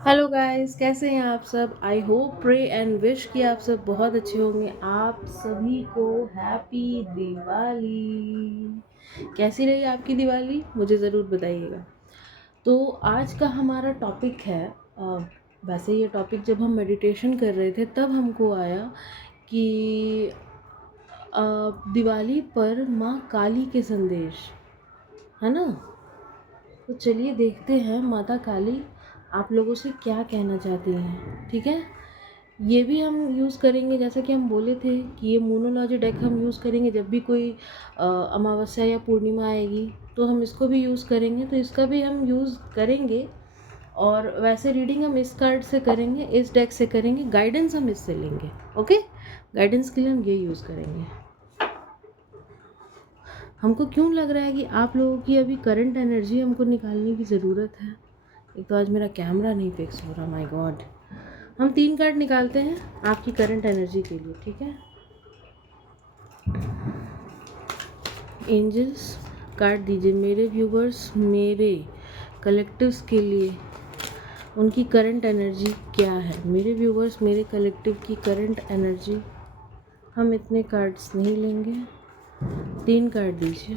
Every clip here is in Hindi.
हेलो गाइस, कैसे हैं आप सब। I hope pray and wish कि आप सब बहुत अच्छे होंगे। आप सभी को हैप्पी दिवाली। कैसी रही आपकी दिवाली, मुझे ज़रूर बताइएगा। तो आज का हमारा टॉपिक है वैसे ये टॉपिक जब हम मेडिटेशन कर रहे थे तब हमको आया कि दिवाली पर माँ काली के संदेश, है ना। तो चलिए देखते हैं माता काली आप लोगों से क्या कहना चाहती हैं। ठीक है, ये भी हम यूज़ करेंगे, जैसा कि हम बोले थे कि ये मोनोलॉजी डेक हम यूज़ करेंगे जब भी कोई अमावस्या या पूर्णिमा आएगी तो हम इसको भी यूज़ करेंगे, तो इसका भी हम यूज़ करेंगे। और वैसे रीडिंग हम इस कार्ड से करेंगे, इस डेक से करेंगे, गाइडेंस हम इससे लेंगे। ओके, गाइडेंस के लिए हम ये यूज़ करेंगे। हमको क्यों लग रहा है कि आप लोगों की अभी करंट एनर्जी हमको निकालने की ज़रूरत है। एक तो आज मेरा कैमरा नहीं फिक्स हो रहा, माय गॉड। हम 3 कार्ड निकालते हैं आपकी करंट एनर्जी के लिए, ठीक है। एंजल्स कार्ड दीजिए मेरे व्यूवर्स, मेरे कलेक्टिव्स के लिए उनकी करंट एनर्जी क्या है। मेरे व्यूवर्स, मेरे कलेक्टिव की करंट एनर्जी। हम इतने कार्ड्स नहीं लेंगे, 3 कार्ड दीजिए।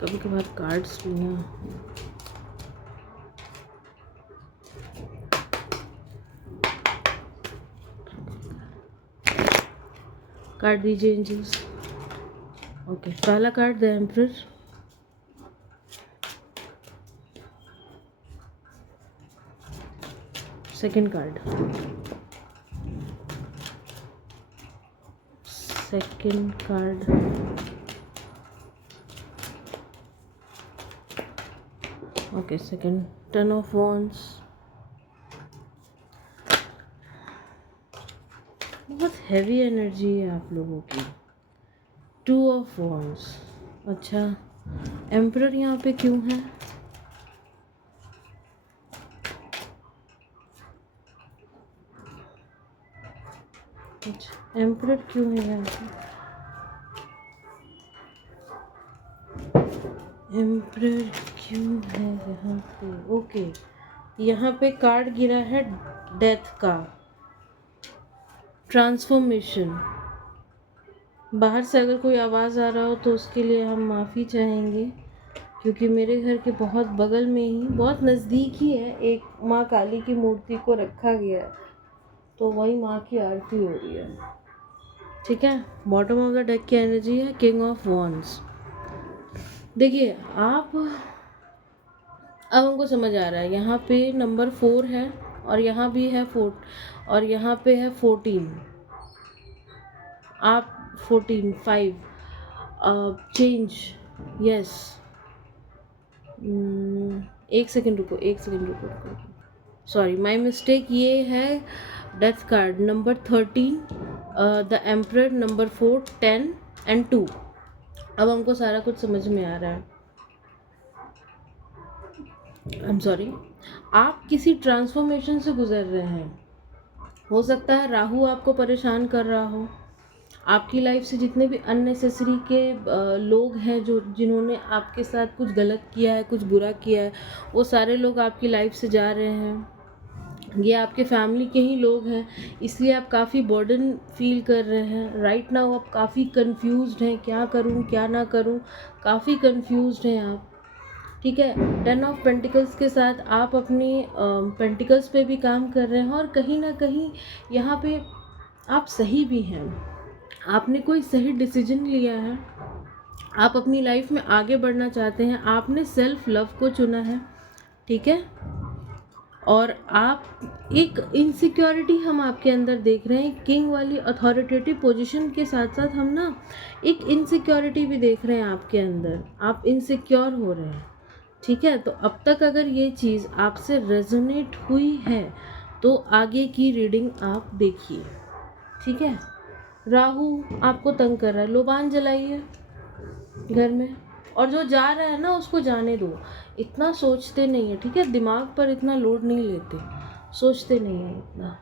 कभी कभार कार्ड्स लेना। कार्ड दीजिए एंजल्स। ओके, पहला card the emperor, second card, second card, okay second, 10 of wands. बहुत हैवी एनर्जी है आप लोगों की। 2 ऑफ वॉन्ड्स। अच्छा, एम्परर यहाँ पे क्यों है? अच्छा, एम्परर क्यों है यहाँ पे? एम्परर क्यों है यहाँ पे? ओके, यहाँ पे कार्ड गिरा है डेथ का, ट्रांसफॉर्मेशन। बाहर से अगर कोई आवाज़ आ रहा हो तो उसके लिए हम माफ़ी चाहेंगे, क्योंकि मेरे घर के बहुत बगल में ही, बहुत नज़दीक ही है, एक माँ काली की मूर्ति को रखा गया है, तो वही माँ की आरती हो रही है। ठीक है, बॉटम ऑफ द डेक की एनर्जी है किंग ऑफ वॉन्ड्स। देखिए आप, अब हमको समझ आ रहा है, यहाँ पे नंबर 4 है और यहाँ भी है 4 और यहाँ पे है 14। आप 14 5 चेंज, यस। एक सेकंड रुको, एक सेकंड रुको, सॉरी माय मिस्टेक। ये है death card number 13, the emperor number 4, 10 and 2। अब हमको सारा कुछ समझ में आ रहा है। आई एम सॉरी, आप किसी ट्रांसफॉर्मेशन से गुजर रहे हैं। हो सकता है राहु आपको परेशान कर रहा हो। आपकी लाइफ से जितने भी अननेसेसरी के लोग हैं, जो जिन्होंने आपके साथ कुछ गलत किया है, कुछ बुरा किया है, वो सारे लोग आपकी लाइफ से जा रहे हैं। ये आपके फैमिली के ही लोग हैं, इसलिए आप काफ़ी बर्डन फील कर रहे हैं राइट नाउ। आप काफ़ी कंफ्यूज्ड हैं, क्या करूं क्या ना करूं, काफ़ी कंफ्यूज्ड हैं आप। ठीक है, 10 ऑफ पेंटिकल्स के साथ आप अपनी पेंटिकल्स पे भी काम कर रहे हैं और कहीं ना कहीं यहाँ पे आप सही भी हैं। आपने कोई सही डिसीजन लिया है, आप अपनी लाइफ में आगे बढ़ना चाहते हैं, आपने सेल्फ लव को चुना है। ठीक है, और आप एक इनसिक्योरिटी हम आपके अंदर देख रहे हैं, किंग वाली अथॉरिटेटिव पोजीशन के साथ साथ हम ना एक इनसिक्योरिटी भी देख रहे हैं आपके अंदर। आप इनसिक्योर हो रहे हैं। ठीक है, तो अब तक अगर ये चीज़ आपसे रेजोनेट हुई है तो आगे की रीडिंग आप देखिए। ठीक है, राहु आपको तंग कर रहा है, लोबान जलाइए घर में। और जो जा रहा है ना उसको जाने दो, इतना सोचते नहीं है। ठीक है, दिमाग पर इतना लोड नहीं लेते, सोचते नहीं है इतना।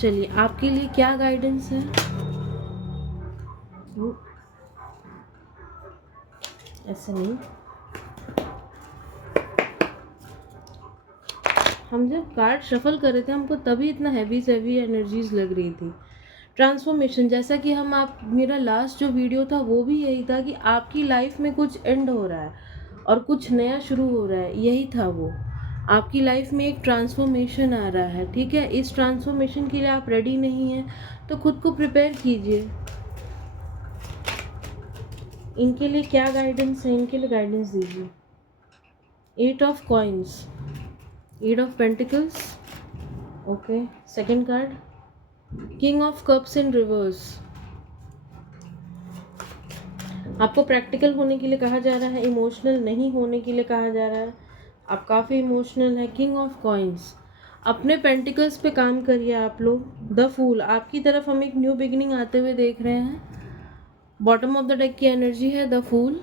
चलिए आपके लिए क्या गाइडेंस है? ऐसे नहीं, हम जब कार्ड शफल कर रहे थे हमको तभी इतना हैवी से हैवी एनर्जीज लग रही थी। ट्रांसफॉर्मेशन, जैसा कि हम आप मेरा लास्ट जो वीडियो था वो भी यही था कि आपकी लाइफ में कुछ एंड हो रहा है और कुछ नया शुरू हो रहा है, यही था वो। आपकी लाइफ में एक ट्रांसफॉर्मेशन आ रहा है, ठीक है। इस ट्रांसफॉर्मेशन के लिए आप रेडी नहीं हैं तो खुद को प्रिपेयर कीजिए। इनके लिए क्या गाइडेंस है? इनके लिए गाइडेंस दीजिए। 8 of coins, 8 of pentacles, okay. Second card, king of cups in reverse. आपको प्रैक्टिकल होने के लिए कहा जा रहा है, इमोशनल नहीं होने के लिए कहा जा रहा है। आप काफ़ी इमोशनल है। किंग ऑफ कॉइन्स, अपने पेंटिकल्स पे काम करिए आप लोग। द फूल, आपकी तरफ हम एक न्यू बिगिनिंग आते हुए देख रहे हैं। बॉटम ऑफ द डेक की एनर्जी है the fool,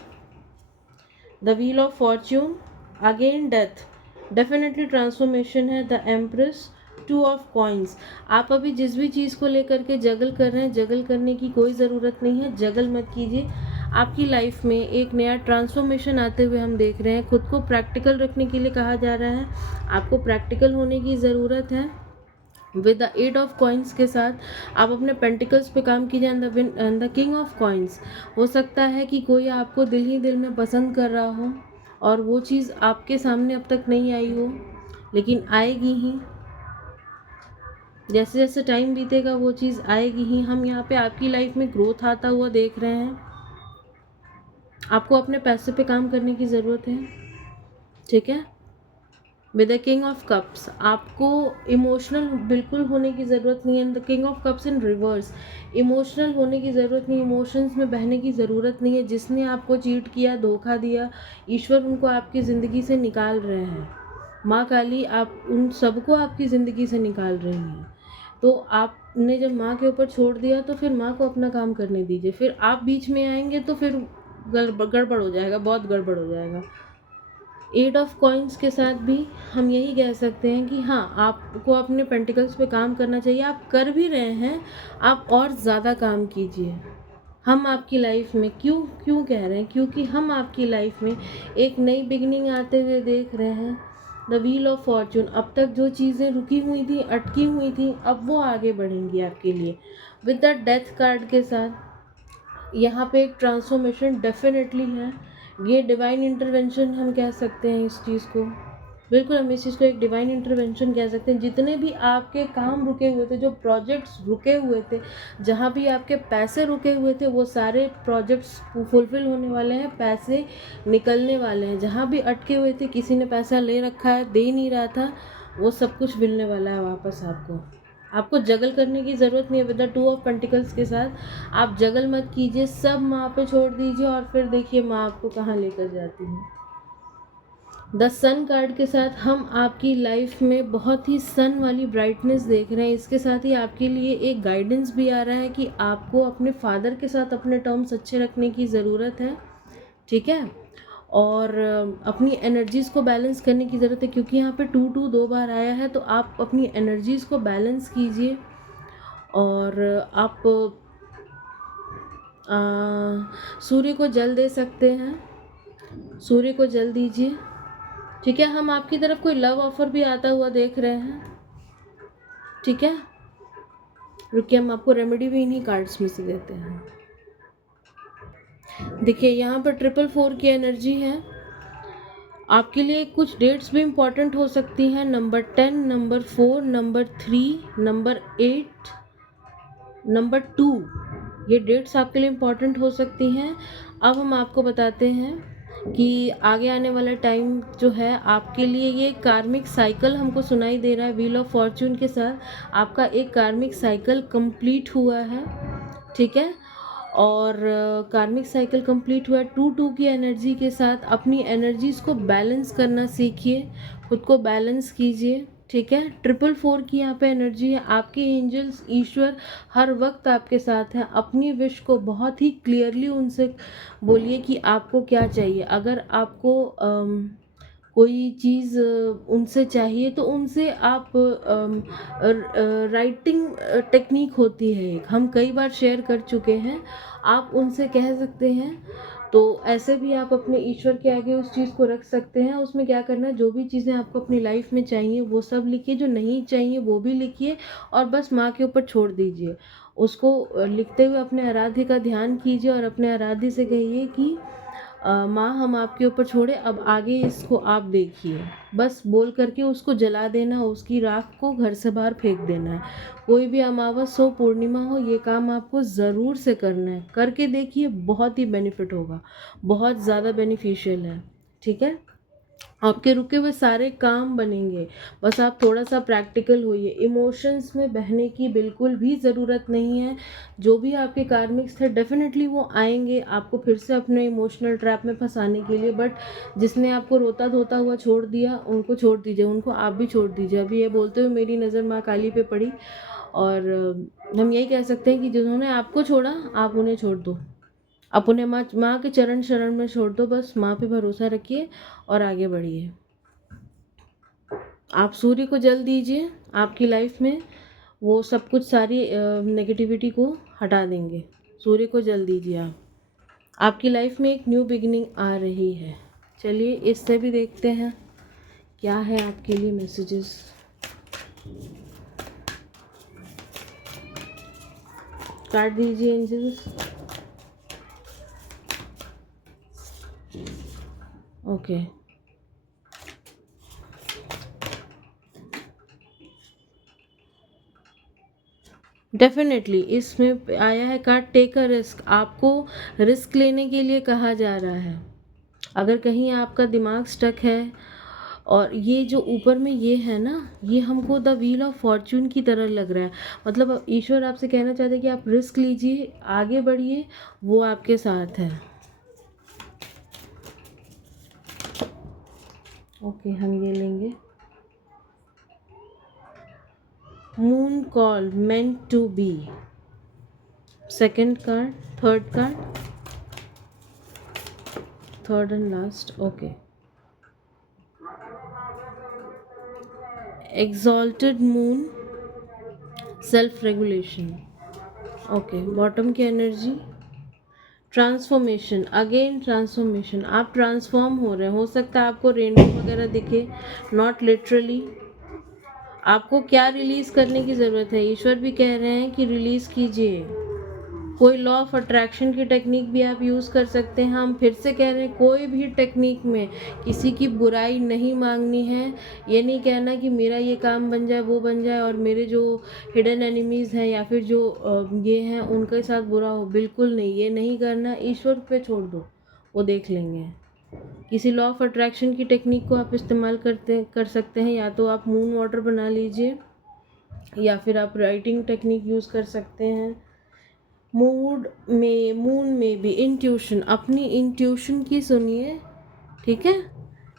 the wheel of fortune, again death, definitely transformation है द एम्प्रेस, 2 ऑफ कॉइन्स। आप अभी जिस भी चीज़ को लेकर के जगल कर रहे हैं, जगल करने की कोई ज़रूरत नहीं है, जगल मत कीजिए। आपकी लाइफ में एक नया ट्रांसफॉर्मेशन आते हुए हम देख रहे हैं। खुद को प्रैक्टिकल रखने के लिए कहा जा रहा है, आपको प्रैक्टिकल होने की ज़रूरत है। विद द 8 ऑफ कॉइन्स के साथ आप अपने पेंटिकल्स पे काम कीजिए। And the king of coins, हो सकता है कि कोई आपको दिल ही दिल में पसंद कर रहा हो और वो चीज़ आपके सामने अब तक नहीं आई हो, लेकिन आएगी ही। जैसे जैसे टाइम बीतेगा वो चीज़ आएगी ही। हम यहाँ पे आपकी लाइफ में ग्रोथ आता हुआ देख रहे हैं। आपको अपने पैसे पे काम करने की ज़रूरत है, ठीक है। With the king of cups, आपको इमोशनल बिल्कुल होने की ज़रूरत नहीं है। The king of cups in reverse, emotional होने की ज़रूरत नहीं, इमोशंस में बहने की ज़रूरत नहीं है। जिसने आपको चीट किया, धोखा दिया, ईश्वर उनको आपकी ज़िंदगी से निकाल रहे हैं। माँ काली आप उन सबको आपकी ज़िंदगी से निकाल रही हैं। तो आपने जब माँ के ऊपर छोड़ दिया तो फिर माँ को अपना काम करने दीजिए। फिर आप बीच में आएंगे तो फिर गड़बड़ हो जाएगा, बहुत गड़बड़ हो जाएगा। 8 ऑफ कॉइन्स के साथ भी हम यही कह सकते हैं कि हाँ, आपको अपने पेंटिकल्स पे काम करना चाहिए। आप कर भी रहे हैं, आप और ज़्यादा काम कीजिए। हम आपकी लाइफ में क्यों क्यों कह रहे हैं? क्योंकि हम आपकी लाइफ में एक नई बिगनिंग आते हुए देख रहे हैं। द व्हील ऑफ फॉर्चून, अब तक जो चीज़ें रुकी हुई थी, अटकी हुई थी, अब वो आगे बढ़ेंगी आपके लिए। विद द डेथ कार्ड के साथ यहाँ पे एक ट्रांसफॉर्मेशन डेफिनेटली है। ये डिवाइन इंटरवेंशन हम कह सकते हैं इस चीज़ को। बिल्कुल हम इस चीज़ को एक डिवाइन इंटरवेंशन कह सकते हैं। जितने भी आपके काम रुके हुए थे, जो प्रोजेक्ट्स रुके हुए थे, जहाँ भी आपके पैसे रुके हुए थे, वो सारे प्रोजेक्ट्स फुलफिल होने वाले हैं, पैसे निकलने वाले हैं। जहाँ भी अटके हुए थे, किसी ने पैसा ले रखा है, दे नहीं रहा था, वो सब कुछ मिलने वाला है वापस आपको। आपको जगल करने की ज़रूरत नहीं है। विद द 2 ऑफ पेंटिकल्स के साथ आप जगल मत कीजिए, सब माँ पे छोड़ दीजिए और फिर देखिए माँ आपको कहाँ लेकर जाती है। द सन कार्ड के साथ हम आपकी लाइफ में बहुत ही सन वाली ब्राइटनेस देख रहे हैं। इसके साथ ही आपके लिए एक गाइडेंस भी आ रहा है कि आपको अपने फादर के साथ अपने टर्म्स अच्छे रखने की ज़रूरत है, ठीक है। और अपनी एनर्जीज़ को बैलेंस करने की ज़रूरत है, क्योंकि यहाँ पे 2-2 2 बार आया है। तो आप अपनी एनर्जीज़ को बैलेंस कीजिए और आप सूर्य को जल दे सकते हैं, सूर्य को जल दीजिए, ठीक है। हम आपकी तरफ कोई लव ऑफर भी आता हुआ देख रहे हैं, ठीक है। रुकिए, हम आपको रेमेडी भी इन्हीं कार्ड्स में से देते हैं। देखिए यहाँ पर 444 की एनर्जी है। आपके लिए कुछ डेट्स भी इम्पॉर्टेंट हो सकती हैं। Number 10, number 4, number 3, number 8, number 2, ये डेट्स आपके लिए इम्पॉर्टेंट हो सकती हैं। अब हम आपको बताते हैं कि आगे आने वाला टाइम जो है आपके लिए, ये कार्मिक साइकिल हमको सुनाई दे रहा है। व्हील ऑफ फॉर्च्यून के साथ आपका एक कार्मिक साइकिल कंप्लीट हुआ है, ठीक है। और कार्मिक साइकिल कंप्लीट हुआ है। 2-2 की एनर्जी के साथ अपनी एनर्जीज़ को बैलेंस करना सीखिए, खुद को बैलेंस कीजिए, ठीक है। 444 की यहाँ पे एनर्जी है। आपके एंजल्स, ईश्वर हर वक्त आपके साथ हैं। अपनी विश को बहुत ही क्लियरली उनसे बोलिए कि आपको क्या चाहिए। अगर आपको कोई चीज़ उनसे चाहिए तो उनसे आप राइटिंग टेक्निक होती है एक, हम कई बार शेयर कर चुके हैं, आप उनसे कह सकते हैं। तो ऐसे भी आप अपने ईश्वर के आगे उस चीज़ को रख सकते हैं। उसमें क्या करना है, जो भी चीज़ें आपको अपनी लाइफ में चाहिए वो सब लिखिए, जो नहीं चाहिए वो भी लिखिए और बस माँ के ऊपर छोड़ दीजिए। उसको लिखते हुए अपने आराध्य का ध्यान कीजिए और अपने आराध्य से कहिए कि माँ हम आपके ऊपर छोड़े, अब आगे इसको आप देखिए। बस बोल करके उसको जला देना, उसकी राख को घर से बाहर फेंक देना है। कोई भी अमावस हो, पूर्णिमा हो, ये काम आपको ज़रूर से करना है। करके देखिए, बहुत ही बेनिफिट होगा, बहुत ज़्यादा बेनिफिशियल है। ठीक है, आपके रुके हुए सारे काम बनेंगे। बस आप थोड़ा सा प्रैक्टिकल होइए। इमोशंस में बहने की बिल्कुल भी ज़रूरत नहीं है। जो भी आपके कार्मिक्स थे डेफिनेटली वो आएंगे आपको फिर से अपने इमोशनल ट्रैप में फंसाने के लिए, बट जिसने आपको रोता धोता हुआ छोड़ दिया उनको छोड़ दीजिए, उनको आप भी छोड़ दीजिए। अभी ये बोलते हुए मेरी नज़र माँ काली पे पड़ी, और हम यही कह सकते हैं कि जिन्होंने आपको छोड़ा आप उन्हें छोड़ दो, अपने माँ के चरण शरण में छोड़ दो। बस माँ पे भरोसा रखिए और आगे बढ़िए। आप सूर्य को जल दीजिए, आपकी लाइफ में वो सब कुछ सारी नेगेटिविटी को हटा देंगे। सूर्य को जल दीजिए आप, आपकी लाइफ में एक न्यू बिगिनिंग आ रही है। चलिए इससे भी देखते हैं क्या है आपके लिए मैसेजेस। काट दीजिए एंजल्स। ओके, डेफिनेटली इसमें आया है कार्ड टेक अ रिस्क। आपको रिस्क लेने के लिए कहा जा रहा है। अगर कहीं आपका दिमाग स्टक है, और ये जो ऊपर में ये है ना, ये हमको द व्हील ऑफ फॉर्च्यून की तरह लग रहा है। मतलब ईश्वर आपसे कहना चाहते हैं कि आप रिस्क लीजिए, आगे बढ़िए, वो आपके साथ है। ओके, हम ये लेंगे moon call meant to be. Second card, third card, third and last. Okay, exalted moon, self regulation. Okay, bottom की एनर्जी ट्रांसफॉर्मेशन, अगेन ट्रांसफॉर्मेशन। आप ट्रांसफॉर्म हो रहे हैं। हो सकता है आपको रेनबो वगैरह दिखे, नॉट लिटरली। आपको क्या रिलीज करने की ज़रूरत है, ईश्वर भी कह रहे हैं कि रिलीज़ कीजिए। कोई लॉ ऑफ अट्रैक्शन की टेक्निक भी आप यूज़ कर सकते हैं। हम फिर से कह रहे हैं, कोई भी टेक्निक में किसी की बुराई नहीं मांगनी है। ये नहीं कहना कि मेरा ये काम बन जाए, वो बन जाए, और मेरे जो हिडन एनिमीज़ हैं या फिर जो ये हैं उनके साथ बुरा हो, बिल्कुल नहीं, ये नहीं करना। ईश्वर पे छोड़ दो, वो देख लेंगे। किसी लॉ ऑफ अट्रैक्शन की टेक्निक को आप इस्तेमाल कर सकते हैं। या तो आप मून वाटर बना लीजिए, या फिर आप राइटिंग टेक्निक यूज़ कर सकते हैं। मून में भी इंट्यूशन, अपनी इंट्यूशन की सुनिए। ठीक है,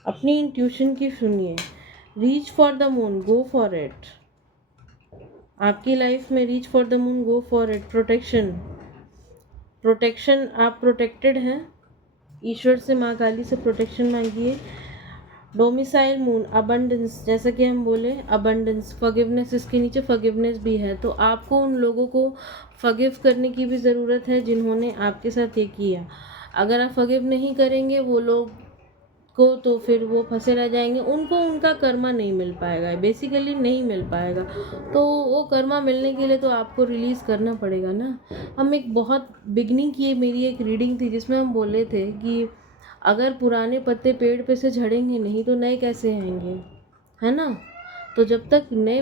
अपनी इंट्यूशन की सुनिए। Reach for the moon, go for it. आपकी लाइफ में reach for the moon, go for it. Protection, protection, आप प्रोटेक्टेड हैं। ईश्वर से, माँ काली से प्रोटेक्शन मांगिए। डोमिसाइल मून, अबंडेंस, जैसा कि हम बोले अबंडेंस, फॉरगिवनेस, इसके नीचे फॉरगिवनेस भी है। तो आपको उन लोगों को फॉरगिव करने की भी ज़रूरत है जिन्होंने आपके साथ ये किया। अगर आप फॉरगिव नहीं करेंगे वो लोग को, तो फिर वो फंसे रह जाएंगे, उनको उनका कर्मा नहीं मिल पाएगा, बेसिकली नहीं मिल पाएगा। तो वो कर्मा मिलने के लिए तो आपको रिलीज़ करना पड़ेगा ना। हम एक बहुत बिगनिंग की मेरी एक रीडिंग थी जिसमें हम बोले थे कि अगर पुराने पत्ते पेड़ पे से झड़ेंगे नहीं तो नए कैसे आएंगे, है ना। तो जब तक नए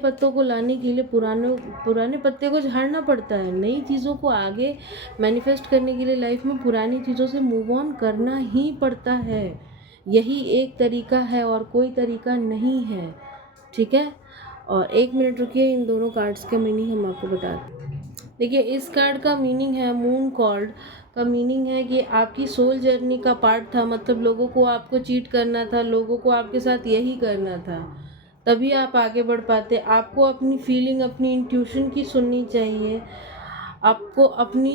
पत्तों को लाने के लिए पुराने पत्ते को झाड़ना पड़ता है। नई चीज़ों को आगे मैनिफेस्ट करने के लिए लाइफ में पुरानी चीज़ों से मूव ऑन करना ही पड़ता है। यही एक तरीका है और कोई तरीका नहीं है। ठीक है, और एक मिनट रुकिए, इन दोनों कार्ड्स का मीनिंग हम आपको बता दें। देखिए, इस कार्ड का मीनिंग है, मून कॉल्ड का मीनिंग है कि आपकी सोल जर्नी का पार्ट था। मतलब लोगों को आपको चीट करना था, लोगों को आपके साथ यही करना था, तभी आप आगे बढ़ पाते। आपको अपनी फीलिंग, अपनी इंट्यूशन की सुननी चाहिए। आपको अपनी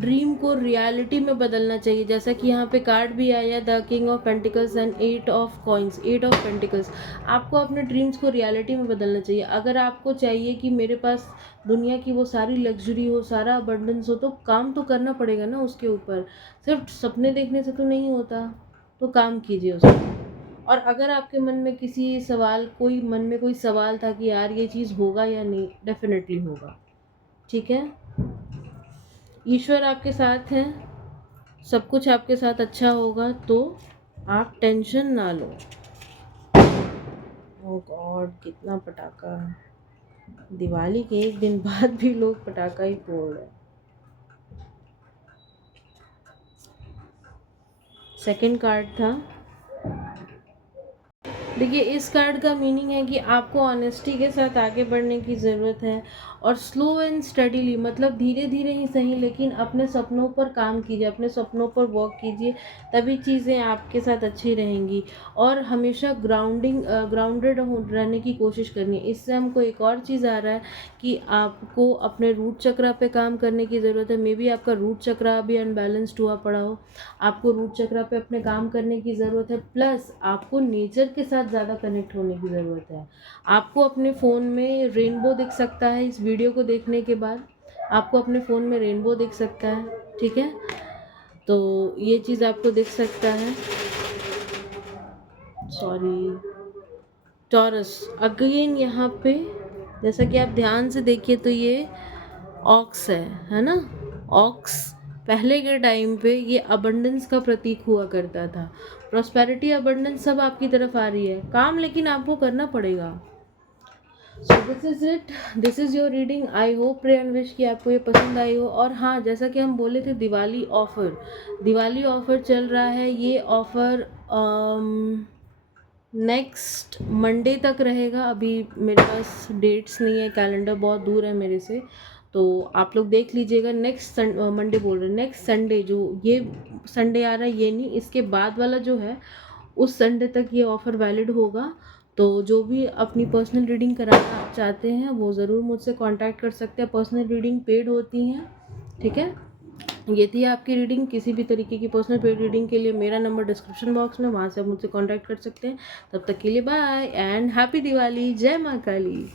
ड्रीम को रियलिटी में बदलना चाहिए। जैसा कि यहाँ पे कार्ड भी आया, the king of pentacles and 8 of coins, 8 of pentacles. आपको अपने ड्रीम्स को रियलिटी में बदलना चाहिए। अगर आपको चाहिए कि मेरे पास दुनिया की वो सारी लग्जरी हो, सारा अबंडेंस हो, तो काम तो करना पड़ेगा ना उसके ऊपर। सिर्फ सपने देखने से तो नहीं होता, तो काम कीजिए उस पर। और अगर आपके मन में मन में कोई सवाल था कि यार ये चीज़ होगा या नहीं, डेफिनेटली होगा। ठीक है, ईश्वर आपके साथ हैं, सब कुछ आपके साथ अच्छा होगा, तो आप टेंशन ना लो। ओह गॉड, कितना पटाखा है। दिवाली के एक दिन बाद भी लोग पटाखा ही फोड़ रहे हैं। सेकंड कार्ड था, देखिए इस कार्ड का मीनिंग है कि आपको ऑनेस्टी के साथ आगे बढ़ने की ज़रूरत है, और स्लो एंड स्टडीली, मतलब धीरे धीरे ही सही, लेकिन अपने सपनों पर काम कीजिए, अपने सपनों पर वर्क कीजिए, तभी चीज़ें आपके साथ अच्छी रहेंगी। और हमेशा ग्राउंडेड रहने की कोशिश करनी है। इससे हमको एक और चीज़ आ रहा है कि आपको अपने रूट चक्रा पे काम करने की ज़रूरत है। मे बी आपका रूट चक्रा अभी अनबैलेंस्ड हुआ पड़ा हो, आपको रूट चक्रा पे अपने काम करने की ज़रूरत है। प्लस आपको नेचर के साथ ज़्यादा कनेक्ट होने की ज़रूरत है। आपको अपने फ़ोन में रेनबो दिख सकता है, इस वीडियो को देखने के बाद आपको अपने फ़ोन में रेनबो दिख सकता है। ठीक है, तो ये चीज़ आपको दिख सकता है। सॉरी, टॉरस अगेन यहाँ पे, जैसा कि आप ध्यान से देखिए तो ये ऑक्स है ना। ऑक्स पहले के टाइम पे ये अबंडेंस का प्रतीक हुआ करता था। प्रॉस्पेरिटी, अबंडेंस सब आपकी तरफ आ रही है, काम लेकिन आपको करना पड़ेगा। So this is it, this is your reading. I hope, pray and wish कि आपको ये पसंद आई हो। और हाँ, जैसा कि हम बोले थे, दिवाली ऑफ़र चल रहा है। ये ऑफ़र नेक्स्ट मंडे तक रहेगा। अभी मेरे पास डेट्स नहीं है, कैलेंडर बहुत दूर है मेरे से, तो आप लोग देख लीजिएगा। नेक्स्ट मंडे बोल रहे हैं, नेक्स्ट संडे, जो ये संडे आ रहा है ये नहीं, इसके बाद वाला जो है उस संडे तक ये ऑफ़र वैलिड होगा। तो जो भी अपनी पर्सनल रीडिंग कराना चाहते हैं वो ज़रूर मुझसे कांटेक्ट कर सकते हैं। पर्सनल रीडिंग पेड होती हैं। ठीक है, ये थी आपकी रीडिंग। किसी भी तरीके की पर्सनल पेड रीडिंग के लिए मेरा नंबर डिस्क्रिप्शन बॉक्स में, वहाँ से आप मुझसे कांटेक्ट कर सकते हैं। तब तक के लिए बाय एंड हैप्पी दिवाली, जय माँ काली।